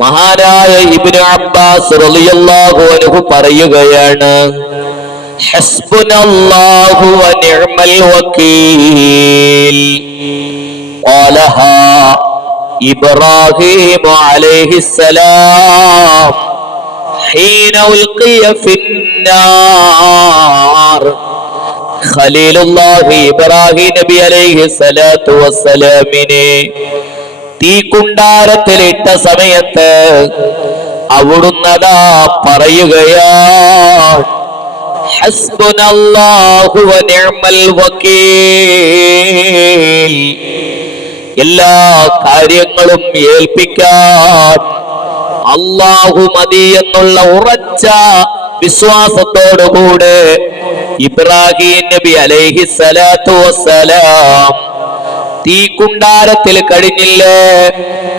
മഹാനായ Ibn Abbas റളിയല്ലാഹു അൻഹു പറയുകയാണ്, ഹസ്ബുനല്ലാഹു വ നിഅമൽ വകീൽ. ഖാലഹാ ഇബ്രാഹീം അലൈഹിസ്സലാം ഹീന ഉൽഖിയ ഫിന്നാർ. ഖലീലുല്ലാഹി ഇബ്രാഹിം നബി അലൈഹിസ്സലാത്തു വസ്സലാമിനെ തീക്കുണ്ടാരത്തിലിട്ട സമയത്ത് അവിടുന്നതാ പറയുകയാണ്, ഹസ്ബുനല്ലാഹു വ നിഅമൽ വകീൽ. എല്ലാ കാര്യങ്ങളും ഏൽപ്പിക്കാൻ അല്ലാഹു മതി എന്നുള്ള ഉറച്ച വിശ്വാസത്തോടുകൂടെ ഇബ്രാഹിം നബി അലൈഹിസ്സലാത്തു വസ്സലാം തീക്കുണ്ടാരത്തിൽ കഴിഞ്ഞില്ലേ,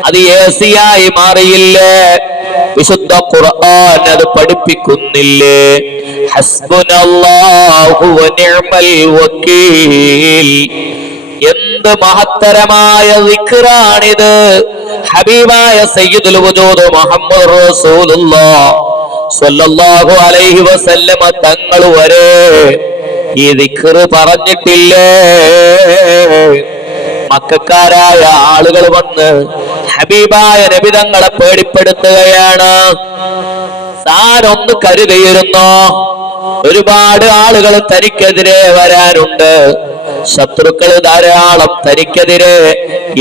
അത് ഏസിയായി മാറിയില്ലേ? വിശുദ്ധ ഖുർആൻ അത് പഠിപ്പിക്കുന്നില്ലേ? ഹസ്ബുനല്ലാഹു വ നിഅമൽ വകീൽ. എന്ത് മഹത്തരമായ ദിക്റാണിത്! ഹബീബായ സയ്യിദുൽ വജൂദ് മുഹമ്മദ് റസൂലുള്ളാഹി സ്വല്ലല്ലാഹു അലൈഹി വസല്ലമ തങ്ങൾ വരെ ഈ ദിക്ർ പറഞ്ഞിട്ടില്ലേ? മക്കക്കാരായ ആളുകൾ വന്ന് ഹബീബായ നബി തങ്ങളെ പേടിപ്പെടുത്തുകയാണ്. താനൊന്ന് കരുതിയിരുന്നോ, ഒരുപാട് ആളുകൾ തനിക്കെതിരെ വരാനുണ്ട്, ശത്രുക്കൾ ധാരാളം തനിക്കെതിരെ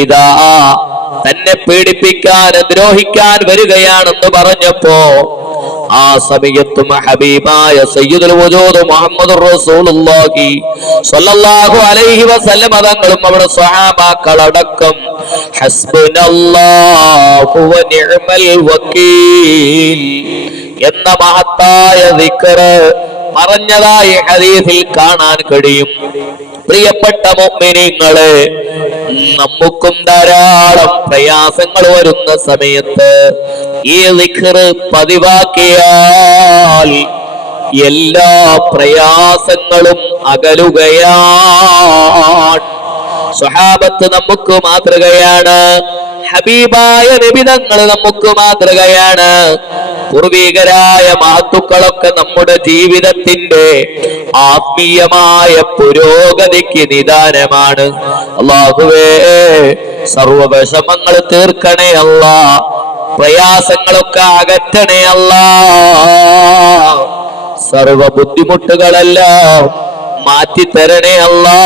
ഇതാ തന്നെ പീഡിപ്പിക്കാൻ ദ്രോഹിക്കാൻ വരികയാണെന്ന് പറഞ്ഞപ്പോ ആ സമയത്തും ഹബീബായ സയ്യിദുൽ വജൂദ് മുഹമ്മദുർ റസൂലുള്ളാഹി സ്വല്ലല്ലാഹു അലൈഹി വസല്ലം തങ്ങളും അവിടെ സ്വഹാബാക്കളടക്കം ഹസ്ബുനല്ലാഹു വ നിഅമൽ വകീൽ എന്ന മഹത്തായ ദിക്ർ പറഞ്ഞതായി ഹദീസിൽ കാണാൻ കഴിയും. പ്രിയപ്പെട്ട മുഅ്മിനീങ്ങളെ, നമുക്കും ധാരാളം പ്രയാസങ്ങൾ വരുന്ന സമയത്ത് ഈ ദിക്ർ പതിവാക്കിയാൽ എല്ലാ പ്രയാസങ്ങളും അകലുകയാണ്. സ്വഹാബത്ത് നമുക്ക് മാതൃകയാണ്, ഹബീബായ നബി തങ്ങൾ നമുക്ക് മാതൃകയാണ്. പൂർവികരായ മഹത്തുക്കളൊക്കെ നമ്മുടെ ജീവിതത്തിന്റെ ആത്മീയമായ പുരോഗതിക്ക് നിദാനമാണ്. അല്ലാഹുവേ, സർവവിഷമങ്ങൾ തീർക്കണേ അല്ലാ, പ്രയാസങ്ങളൊക്കെ അകറ്റണേ അല്ലാ, സർവ ബുദ്ധിമുട്ടുകളെല്ലാം മാറ്റിത്തരണേ അല്ലാ.